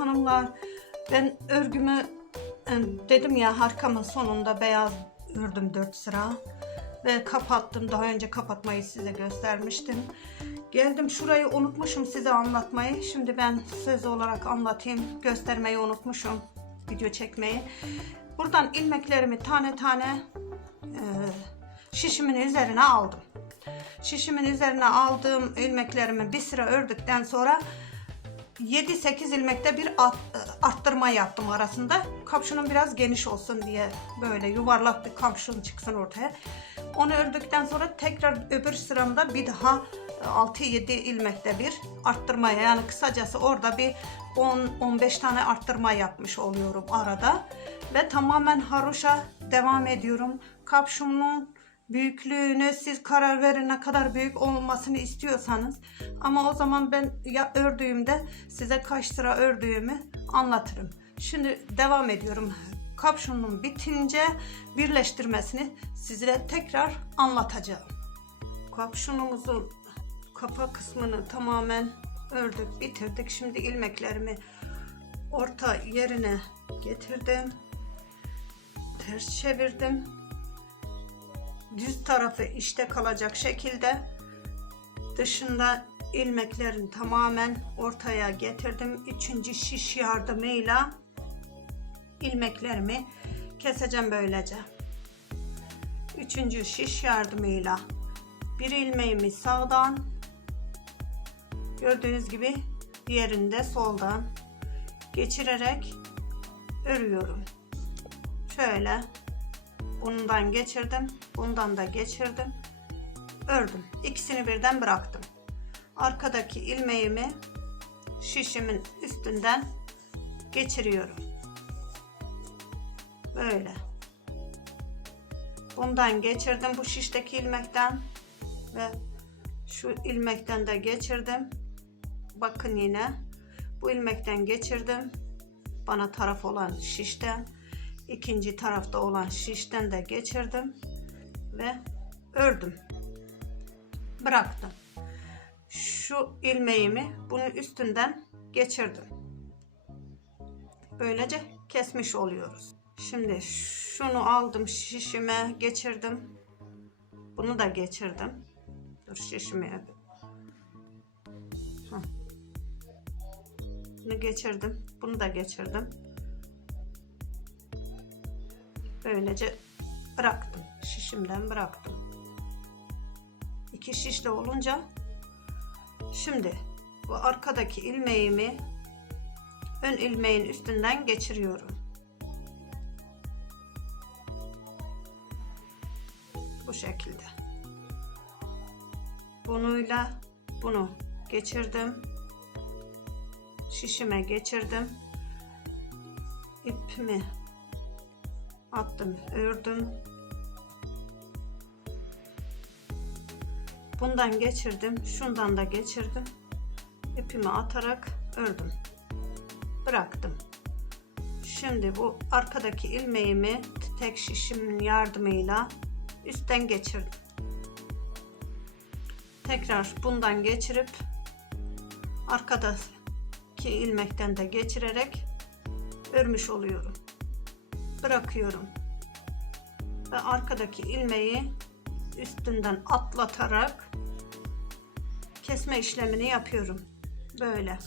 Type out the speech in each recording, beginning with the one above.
hanımlar. Ben örgümü e, dedim ya arkamın sonunda beyaz ördüm 4 sıra ve kapattım. Daha önce kapatmayı size göstermiştim. Geldim şurayı unutmuşum size anlatmayı. Şimdi ben söz olarak anlatayım. Göstermeyi unutmuşum. Video çekmeyi. Buradan ilmeklerimi tane tane e, şişimin üzerine aldım. Şişimin üzerine aldığım ilmeklerimi bir sıra ördükten sonra 7-8 ilmekte bir at- arttırma yaptım arasında. Kapşonum biraz geniş olsun diye böyle yuvarlak bir kapşon çıksın ortaya. Onu ördükten sonra tekrar öbür sıramda bir daha 6-7 ilmekte bir arttırmaya yani kısacası orada bir 10-15 tane arttırma yapmış oluyorum arada. Ve tamamen haroşa devam ediyorum. Kapşonun büyüklüğüne siz karar verin ne kadar büyük olmasını istiyorsanız. Ama o zaman ben ya ördüğümde size kaç sıra ördüğümü anlatırım. Şimdi devam ediyorum. Kapşonun bitince birleştirmesini size tekrar anlatacağım. Kapşonumuzun kafa kısmını tamamen ördük, bitirdik. Şimdi ilmeklerimi orta yerine getirdim. Ters çevirdim düz tarafı işte kalacak şekilde dışında ilmeklerin tamamen ortaya getirdim. Üçüncü şiş yardımıyla ilmeklerimi keseceğim böylece. Üçüncü şiş yardımıyla bir ilmeğimi sağdan gördüğünüz gibi diğerini de soldan geçirerek örüyorum. Şöyle Bundan geçirdim. Bundan da geçirdim. Ördüm. İkisini birden bıraktım. Arkadaki ilmeğimi şişimin üstünden geçiriyorum. Böyle. Bundan geçirdim bu şişteki ilmekten ve şu ilmekten de geçirdim. Bakın yine bu ilmekten geçirdim. Bana taraf olan şişten ikinci tarafta olan şişten de geçirdim ve ördüm. Bıraktım. Şu ilmeğimi bunun üstünden geçirdim. Böylece kesmiş oluyoruz. Şimdi şunu aldım şişime geçirdim. Bunu da geçirdim. Dur şişime. Hah. Bunu geçirdim. Bunu da geçirdim. Böylece bıraktım. Şişimden bıraktım. İki şişle olunca şimdi bu arkadaki ilmeğimi ön ilmeğin üstünden geçiriyorum. Bu şekilde. Bunuyla bunu geçirdim. Şişime geçirdim. İpimi attım ördüm. Bundan geçirdim şundan da geçirdim. İpimi atarak ördüm. Bıraktım. Şimdi bu arkadaki ilmeğimi tek şişimin yardımıyla üstten geçirdim. Tekrar bundan geçirip arkadaki ilmekten de geçirerek örmüş oluyorum bırakıyorum. Ve arkadaki ilmeği üstünden atlatarak kesme işlemini yapıyorum. Böyle.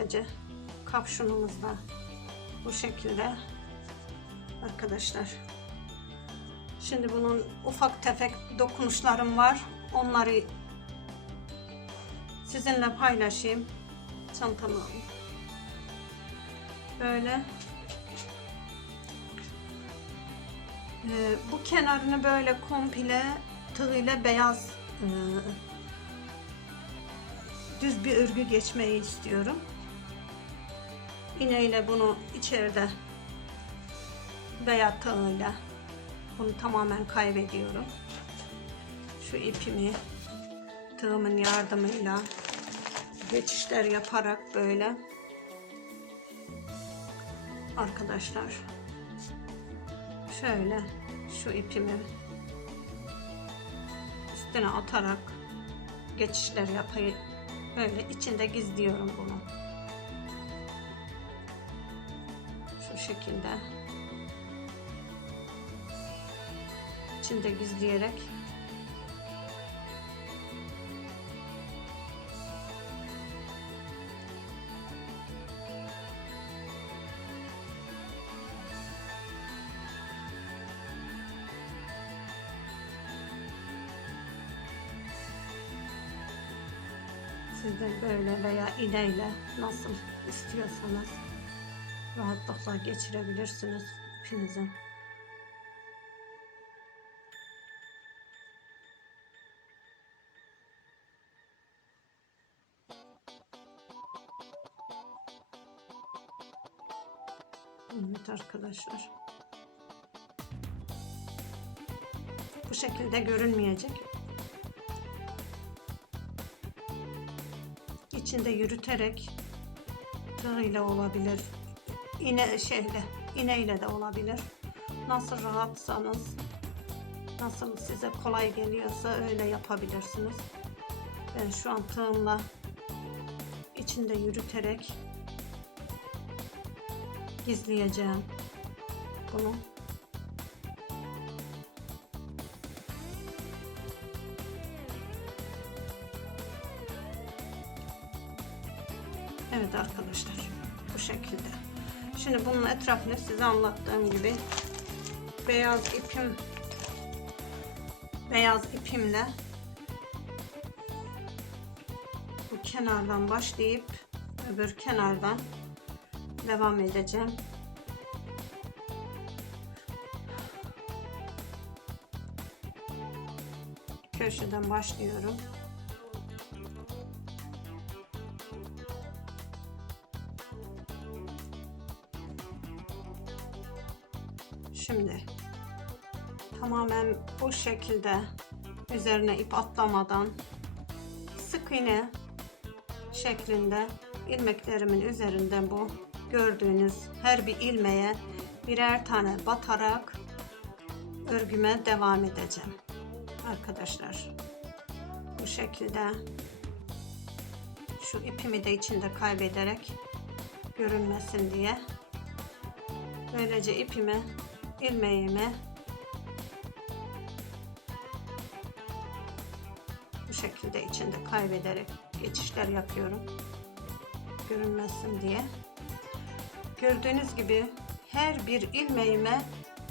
Böylece kapşonumuz da bu şekilde arkadaşlar. Şimdi bunun ufak tefek dokunuşlarım var. Onları sizinle paylaşayım. Çantamı alayım. Böyle. Ee, bu kenarını böyle komple tığ beyaz e, düz bir örgü geçmeyi istiyorum. İğneyle bunu içeride veya tığıyla bunu tamamen kaybediyorum. Şu ipimi tığımın yardımıyla geçişler yaparak böyle arkadaşlar şöyle şu ipimi üstüne atarak geçişler yapayım böyle içinde gizliyorum bunu şekilde. İçinde gizleyerek. Siz de böyle veya iğneyle nasıl istiyorsanız rahatlıkla geçirebilirsiniz ipinizi. Evet arkadaşlar. Bu şekilde görünmeyecek. içinde yürüterek tığıyla olabilir. İğne şeyle, iğneyle de olabilir. Nasıl rahatsanız, nasıl size kolay geliyorsa öyle yapabilirsiniz. Ben şu an tığımla içinde yürüterek gizleyeceğim bunu. Evet arkadaşlar. Şimdi bunun etrafını size anlattığım gibi beyaz ipim beyaz ipimle bu kenardan başlayıp öbür kenardan devam edeceğim. Köşeden başlıyorum. Şekilde üzerine ip atlamadan sık iğne şeklinde ilmeklerimin üzerinde bu. Gördüğünüz her bir ilmeğe birer tane batarak örgüme devam edeceğim. Arkadaşlar bu şekilde şu ipimi de içinde kaybederek görünmesin diye. Böylece ipimi ilmeğimi şekilde içinde kaybederek geçişler yapıyorum. Görünmesin diye. Gördüğünüz gibi her bir ilmeğime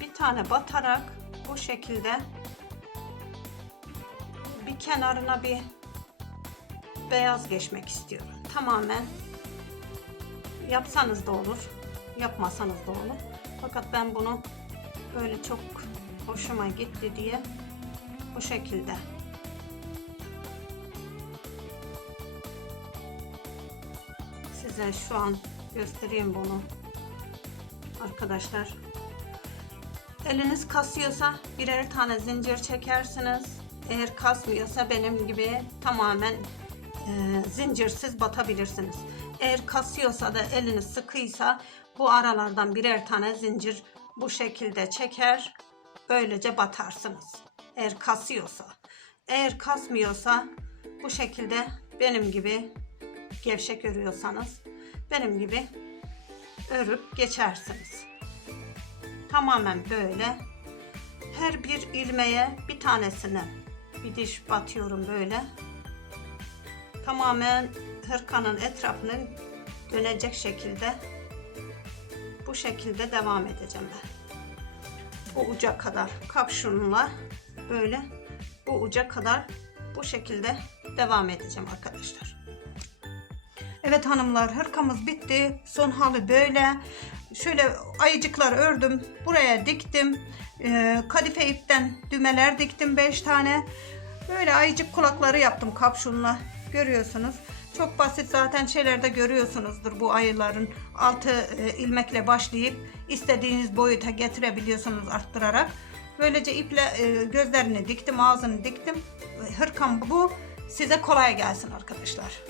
bir tane batarak bu şekilde bir kenarına bir beyaz geçmek istiyorum. Tamamen yapsanız da olur yapmasanız da olur. Fakat ben bunu böyle çok hoşuma gitti diye bu şekilde size şu an göstereyim bunu. Arkadaşlar. Eliniz kasıyorsa birer tane zincir çekersiniz. Eğer kasmıyorsa benim gibi tamamen e, zincirsiz batabilirsiniz. Eğer kasıyorsa da eliniz sıkıysa bu aralardan birer tane zincir bu şekilde çeker böylece batarsınız. Eğer kasıyorsa. Eğer kasmıyorsa bu şekilde benim gibi gevşek örüyorsanız benim gibi örüp geçersiniz tamamen böyle her bir ilmeğe bir tanesine bir diş batıyorum böyle tamamen hırkanın etrafını dönecek şekilde bu şekilde devam edeceğim ben. Bu uca kadar kapşonla böyle bu uca kadar bu şekilde devam edeceğim arkadaşlar. Evet hanımlar hırkamız bitti. Son hali böyle. Şöyle ayıcıklar ördüm. Buraya diktim. Ee, kadife ipten düğmeler diktim 5 tane. Böyle ayıcık kulakları yaptım kapşonla. Görüyorsunuz. Çok basit zaten şeylerde görüyorsunuzdur bu ayıların altı e, ilmekle başlayıp istediğiniz boyuta getirebiliyorsunuz arttırarak. Böylece iple e, gözlerini diktim, ağzını diktim. Hırkam bu. Size kolay gelsin arkadaşlar.